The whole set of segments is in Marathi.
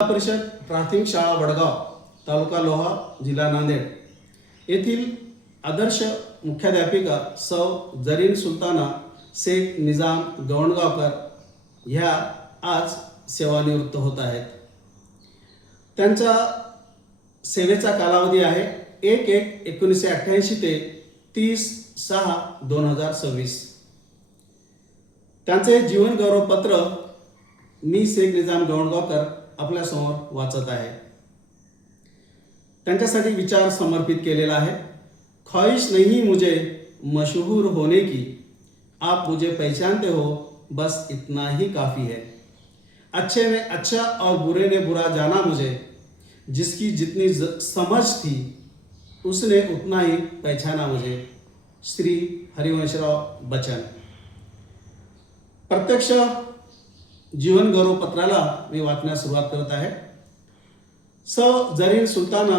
परिषद प्राथमिक शाळा वडगाव, तालुका लोहा, जिल्हा नांदेड येथील आदर्श मुख्याध्यापिका सौ जरीन सुलताना शेख निजाम गवणगावकर ह्या आज सेवानिवृत्त होत आहेत। त्यांचा सेवेचा कालावधी आहे 1/1/1988 ते 30/6/2026। त्यांचे जीवन गौरव पत्र मी शेख निजाम गवणगावकर आपल्या समोर वाचत आहे। त्यांच्यासाठी विचार समर्पित केलेला आहे। ख्वाहिश नहीं मुझे मशहूर होने की, आप मुझे पहचानते हो, बस इतना ही काफ़ी है। अच्छे में अच्छा और बुरे ने बुरा जाना मुझे, जिसकी जितनी समझ थी उसने उतना ही पहचाना मुझे। श्री हरिवंशराव बच्चन। प्रत्यक्ष जीवन गौरव पत्राला मी वाचण्यास सुरुवात करत आहे। सौ जरीन सुलताना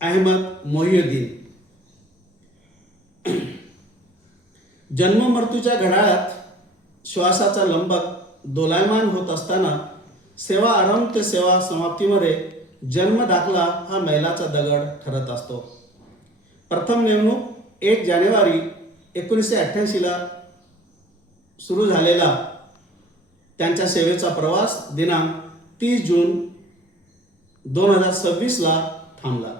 अहमद मोहिउद्दीन। जन्म मृत्यूच्या घड्याळात श्वासाचा लंबक दोलायमान होत असताना सेवा आरंभ ते सेवा समाप्तीमध्ये जन्म दाखला हा मैलाचा दगड ठरत असतो। प्रथम नेमणूक 1 जानेवारी 1988 सुरू झालेला त्यांच्या सेवेचा प्रवास दिनांक 30 जून 2026 थांबला।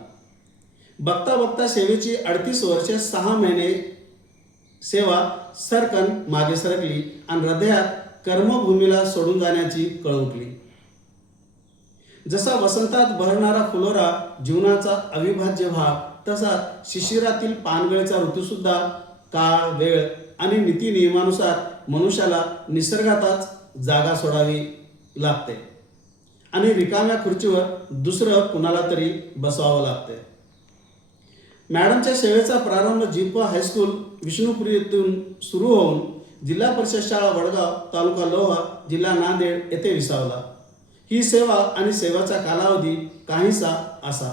बघता बघता सेवेची 38 वर्षे 6 महिने सेवा सरकन मागे सरकली आणि हृदयात कर्मभूमीला सोडून जाण्याची कळ उठली। जसा वसंतात बहरणारा फुलोरा जीवनाचा अविभाज्य भाग, तसा शिशिरातील पानगळीचा ऋतूसुद्धा काळ, वेळ आणि नीती नियमानुसार मनुष्याला निसर्गातच जागा सोडावी लागते आणि रिकाम्या खुर्चीवर दुसरं कुणाला तरी बसवावं लागते। मॅडमच्या सेवेचा प्रारंभ जीप हायस्कूल विष्णुपुरी येथून सुरू होऊन जिल्हा परिषद शाळा वडगाव, तालुका लोहा, जिल्हा नांदेड येथे विसावला। ही सेवा आणि सेवेचा कालावधी काहीसा असा: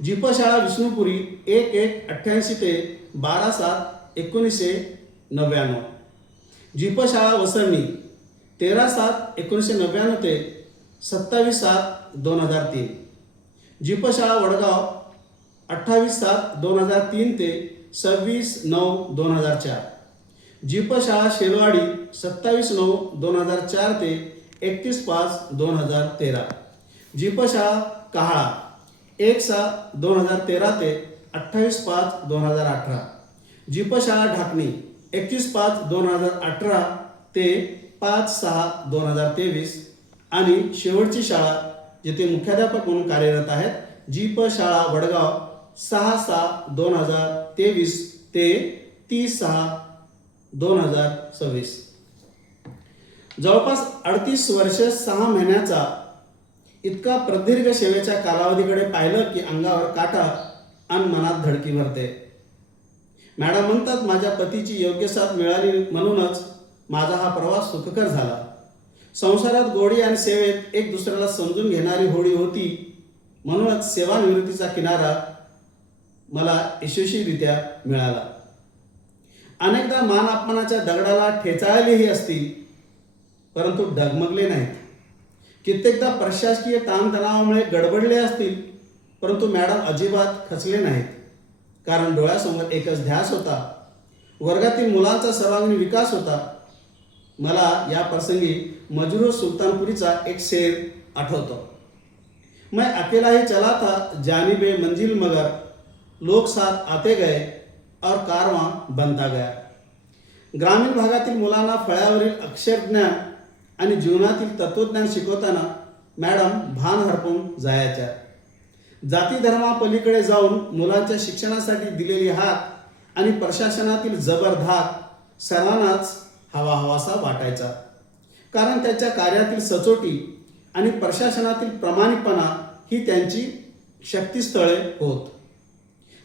जीप शाळा विष्णुपुरी 1/1/88 ते 12/7/1999। जीप शाळा वसरणी 13/7/1999 ते 27/7/2003। जीप शाळा वडगाव 28/7/2003 ते 26/9/2004। जीप शाळा शेलवाडी 27/9/2004 ते 31/5/2013। जीप शाळा कहाळा 1/6/2013 ते 28/5/2018। जीप शाळा ढाकणी 21/5/2018 ते 5/6/2023 आणि शेवटची शाळा जिथे मुख्याध्यापक म्हणून कार्यरत आहेत, जीप शाळा वडगाव 6/6/2023 ते 30/6/2026। जवळपास 38 वर्षे 6 महिन्याचा इतका प्रदीर्घ सेवेच्या कालावधीकडे पाहिलं की अंगावर काटा आणि मनात धडकी भरते। मॅडम म्हणतात, माझ्या पतीची योग्य साथ मिळाली म्हणूनच माझा हा प्रवास सुखकर झाला। संसारात गोडी आणि सेवेत एक दुसऱ्याला समजून घेणारी होडी होती, म्हणूनच सेवानिवृत्तीचा किनारा मला यशस्वीरित्या मिळाला। अनेकदा मान अपमानाच्या दगडाला ठेचाळलेही असतील, परंतु डगमगले नाहीत। कित्येकदा प्रशासकीय ताणतणावामुळे गडबडले असतील, परंतु मॅडम अजिबात खचले नाहीत, कारण डोळ्यासमोर एकच ध्यास होता, वर्गातील मुलांचा सर्वांगीण विकास होता। मला या प्रसंगी मजरूह सुलतानपुरीचा एक शेर आठवतो: मैं अकेला ही चला था जानिबे मंजिल, मगर लोग साथ आते गए और कारवां बनता गया। ग्रामीण भागातील मुलांना फळ्यावरील अक्षरज्ञान आणि जीवनातील तत्वज्ञान शिकवताना मॅडम भान हरपून जायच्या। जाती धर्मापलीकडे जाऊन मुलांच्या शिक्षणासाठी दिलेली हाक आणि प्रशासनातील जबरधाक सर्वांनाच हवाहवासा वाटायचा, कारण त्यांच्या कार्यातील सचोटी आणि प्रशासनातील प्रामाणिकपणा ही त्यांची शक्तिस्थळे होत।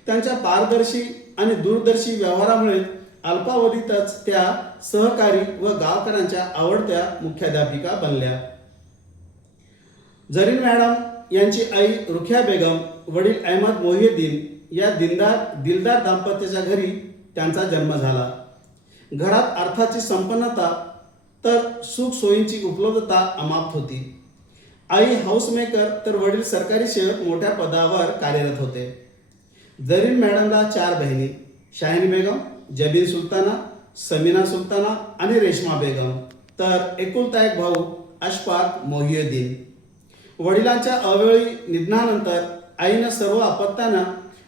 त्यांच्या पारदर्शी आणि दूरदर्शी व्यवहारामुळे अल्पावधीतच त्या सहकारी व गावकऱ्यांच्या आवडत्या मुख्याध्यापिका बनल्या। जरीन मॅडम यांची आई रुखिया बेगम, वडील अहमद मोहिउद्दीन या दिलदार दाम्पत्याच्या घरी त्यांचा जन्म झाला। घरात अर्थाची संपन्नता तर सुख सोयींची उपलब्धता अमाप होती. आई हाऊसमेकर तर वडील सरकारी सेवक मोठ्या पदावर कार्यरत होते. जरीन मॅडमला 4 बहिणी, शाहीन बेगम, जबीन सुलताना, समीना सुलताना आणि रेशमा बेगम, तर एकुलता एक भाऊ अशफाक मोहिउद्दीन. वडिलांच्या अवेळी निधनानंतर आईनं सर्व आपत्त्यांना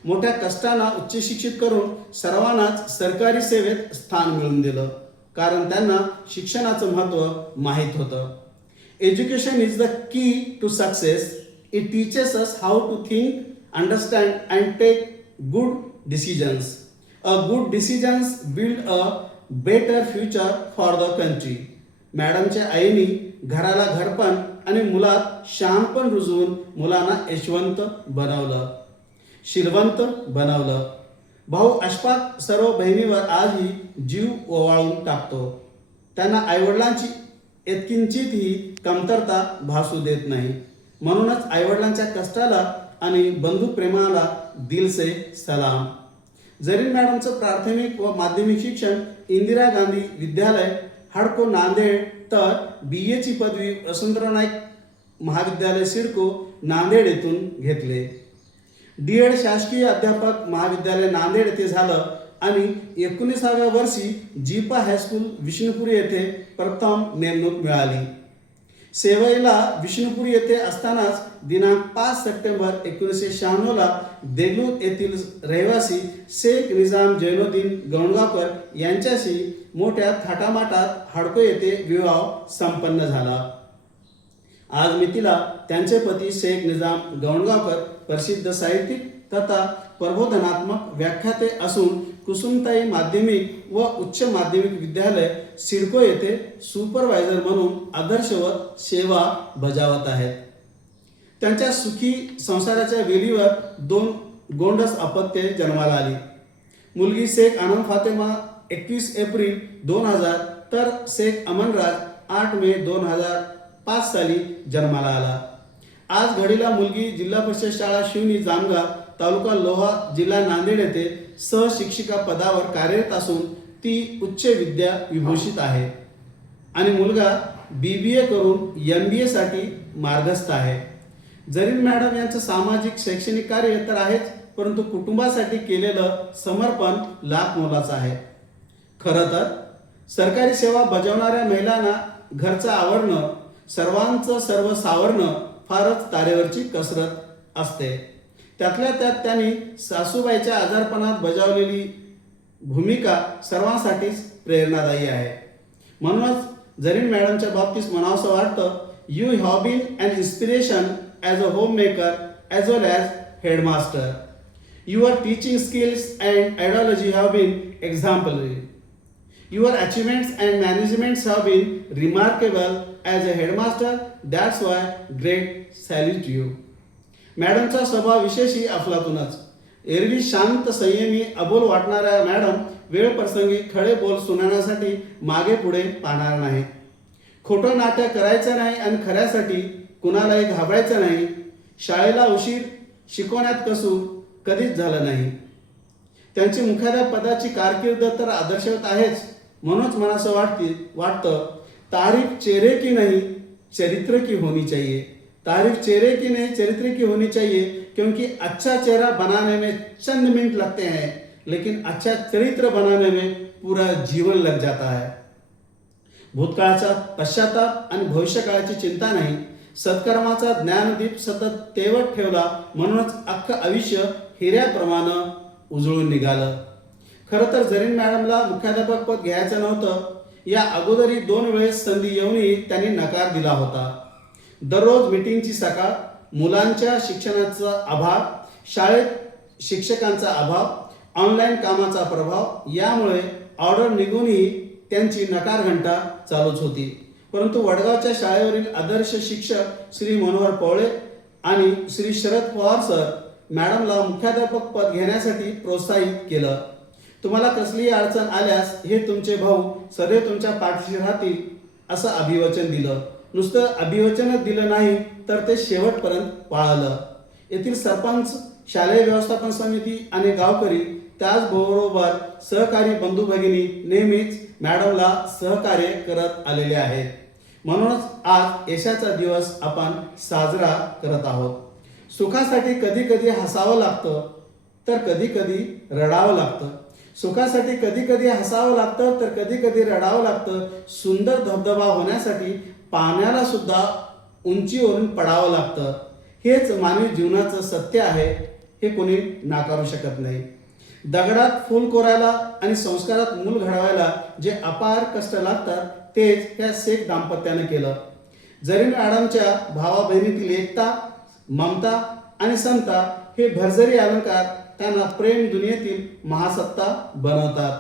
मोठ्या कष्टानं उच्च शिक्षित करून सर्वांनाच सरकारी सेवेत स्थान मिळवून दिलं, कारण त्यांना शिक्षणाचं महत्त्व माहीत होतं. Education is the key to success. It teaches us how to think, understand and take good decisions. A good decisions build a better future for the country. मॅडमच्या आईनी घराला घरपण आणि मुलात शहाणपण रुजवून मुलांना यशवंत बनवलं, शीलवंत बनवलं. भाऊ अशफाक सर्व बहिणीवर आजही जीव ओवाळून टाकतो. त्यांना आईवडिलांची यत्किंचितही कमतरता भासू देत नाही. म्हणूनच आईवडिलांच्या कष्टाला आणि बंधुप्रेमाला दिल से सलाम. जरीन मॅडमचं प्राथमिक व माध्यमिक शिक्षण इंदिरा गांधी विद्यालय हडको नांदेड, तर BA ची पदवी वसंतराव नाईक महाविद्यालय सिडको नांदेड येथून घेतले. D.Ed शासकीय अध्यापक महाविद्यालय नांदेड येथे झालं आणि 19व्या वर्षी जीपा हायस्कूल विष्णुपुरी येथे प्रथम नेमणूक मिळाली. सेवेला विष्णुपुरी येथे असतानाच दिनांक 5 सप्टेंबर 1996ला देगलूर येथील रहिवासी शेख निजाम जैनुद्दीन गौंडगावकर यांच्याशी मोठ्या थाटामाटात हडको येथे विवाह संपन्न झाला. आज मितीला त्यांचे पती शेख निजाम गौंडगावकर प्रसिद्ध साहित्यिक तथा प्रबोधनात्मक व्याख्याते असून कुसुमताई माध्यमिक व उच्च माध्यमिक विद्यालय सिडको येथे सुपरवायझर म्हणून आदर्शवत सेवा बजावत आहेत. त्यांच्या सुखी संसाराच्या वेलीवर 2 गोंडस अपत्ये जन्माला आली. मुलगी शेख आनंद फातेमा 21 एप्रिल 2000, तर शेख अमनराज 8 मे 2005 साली जन्माला आला. आज घडीला मुलगी जिल्हा परिषद शाळा शिवनी जामगाव, तालुका लोहा, जिल्हा नांदेड येथे सहशिक्षिका पदावर कार्यरत असून ती उच्च विद्या विभूषित आहे आणि मुलगा BBA करून MBA साठी मार्गस्थ आहे. जरीन मॅडम यांचं सामाजिक शैक्षणिक कार्य तर आहेच, परंतु कुटुंबासाठी केलेलं समर्पण लाख मोलाचं आहे. खरं तर सरकारी सेवा बजावणाऱ्या महिलांना घरचं आवरणं, सर्वांचं सर्व सावरणं फारच तारेवरची कसरत असते. त्यातल्या त्यात त्यांनी सासूबाईच्या आजारपणात बजावलेली भूमिका सर्वांसाठीच प्रेरणादायी आहे. म्हणूनच जरीन मॅडमच्या बाबतीत म्हणावंसं वाटतं, you have been an inspiration as a home maker as well as headmaster. Your teaching skills and ideology have been exemplary. Your achievements and managements have been remarkable as a headmaster. That's why great salute to you. मॅडमचा स्वभाव विशेषही अफलातूनच. एरवी शांत संयमी अबोल वाटणाऱ्या मॅडम वेळ प्रसंगी खडे बोल सुनावण्यासाठी मागे पुढे पाहणार नाही. खोटं नाट्य करायचं नाही आणि खऱ्यासाठी कुणालाही घाबरायचं नाही. शाळेला उशीर, शिकवण्यात कसूर कधीच झालं नाही. त्यांची मुख्याध्यापदाची कारकीर्द तर आदर्शवत आहेच. म्हणूनच मला असं वाटतं, तारीफ चेहरे की नहीं चरित्र की होनी चाहिए. तारीफ चेहरे की नहीं चरित्र की होनी चाहिए, क्योंकि अच्छा चेहरा बनाने में चंद मिनट लगते हैं, लेकिन अच्छा चरित्र बनाने में पूरा जीवन लग जाता है. भूतकाळाचा पश्चाताप आणि भविष्यकाळाची चिंता नाही. सत्कर्माचा ज्ञानदीप सतत तेवत ठेवला, म्हणूनच अख्खं आयुष्य हिऱ्याप्रमाणे उजळून निघालं. खरं तर जरीन मॅडमला मुख्याध्यापक पद घ्यायचं नव्हतं. या अगोदरी 2 वेळेस संधी येऊनही त्यांनी नकार दिला होता. दररोज मीटिंगची सकाळ, मुलांच्या शिक्षणाचा अभाव, शाळेत शिक्षकांचा अभाव, ऑनलाईन कामाचा प्रभाव यामुळे ऑर्डर निघूनही त्यांची नकार घंटा चालूच होती. परंतु वडगावच्या शाळेवरील आदर्श शिक्षक श्री मनोहर पवळे आणि श्री शरद पवार सर मॅडमला मुख्याध्यापक पद घेण्यासाठी प्रोत्साहित केलं. तुम्हाला कसलीही अडचण आल्यास हे तुमचे भाऊ सदैव तुमच्या पाठीशी राहतील असं अभिवचन दिलं. नुसतं अभिवचनच दिलं नाही, तर ते शेवटपर्यंत पाळलं. येथील सरपंच, शालेय व्यवस्थापन समिती आणि गावकरी, त्याचबरोबर सहकारी बंधू भगिनी नेहमीच मॅडमला सहकार्य करत आलेले आहेत. म्हणूनच आज यशाचा दिवस आपण साजरा करत आहोत. सुखासाठी कधी कधी हसावं लागतं तर कधी कधी रडावं लागतं. सुखासाठी कधी कधी हसावं लागतं तर कधी कधी रडावं लागतं. सुंदर धबधबा होण्यासाठी पाण्याला सुद्धा उंचीवरून पडावं लागतं. हेच मानवी जीवनाचं सत्य आहे, हे कोणी नाकारू शकत नाही. दगडात फूल कोरायला आणि संस्कारात मूल घडवायला जे अपार कष्ट लागतात तेच ह्या शेख दाम्पत्यानं केलं. जरीन मॅडमच्या भावा बहिणीतील एकता, ममता आणि समता हे भरजरी अलंकार त्यांना प्रेम दुनियेतील महासत्ता बनवतात.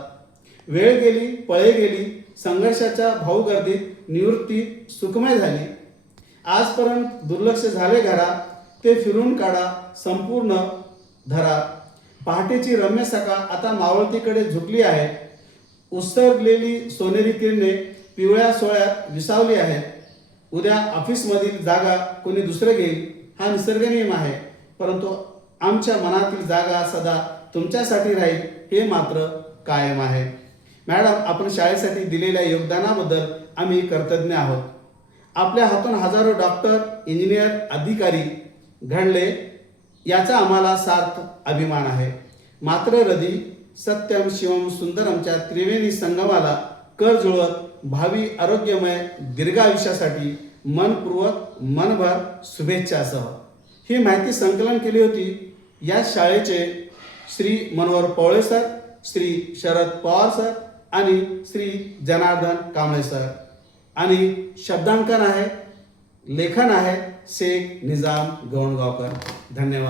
वेळ गेली, पळे गेली, संघर्षाच्या भाऊगर्दीत निवृत्ती सुखमय झाली. आजपर्यंत दुर्लक्ष झाले घरा, ते फिरून काढा संपूर्ण धरा. पहाटेची रम्य सकाळ आता मावळतीकडे झुकली आहे. उसरलेली सोनेरी किरणे पिवळ्या सोहळ्यात विसावली आहेत. उद्या ऑफिसमधील जागा कोणी दुसरं घेईल हा निसर्ग नियम आहे, परंतु आमच्या मनातील जागा सदा तुमच्यासाठी राहील हे मात्र कायम आहे. मॅडम, आपण शाळेसाठी दिलेल्या योगदानाबद्दल आम्ही कृतज्ञ आहोत. आपल्या हातून हजारो डॉक्टर, इंजिनियर, अधिकारी घडले याचा आम्हाला सार्थ अभिमान आहे. मात्र रदी सत्यम शिवम सुंदरमच्या त्रिवेणी संगमाला कर जुळवत भावी आरोग्यमय दीर्घायुष्यासाठी मनपूर्वक मनभर शुभेच्छासह ही माहिती संकलन केली होती या शाळेचे श्री मनोहर पवळे सर, श्री शरद पवार सर आणि श्री जनार्दन कांबळे सर. आणि शब्दांकन आहे, लेखन आहे शेख निजाम गवणगावकर. धन्यवाद.